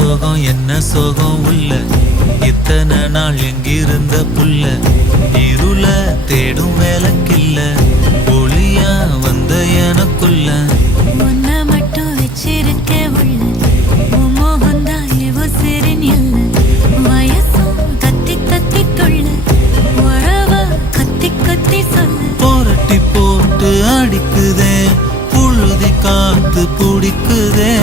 என்ன சோகம் உள்ள இத்தனை நாள் எங்கிருந்த புல்ல இருள தேடும் வேலைக்கில்ல ஒளியா வந்த எனக்குள்ள உன்னை மட்டும் வச்சிருக்க உள்ள மோகந்தான் எவோ சிறின் இல்ல வயசும் கத்தி கத்தி கொள்ள உறவ கத்தி கத்தி சொல்ல போரட்டி போட்டு அடிக்குதே புழுதி காத்து பிடிக்குதே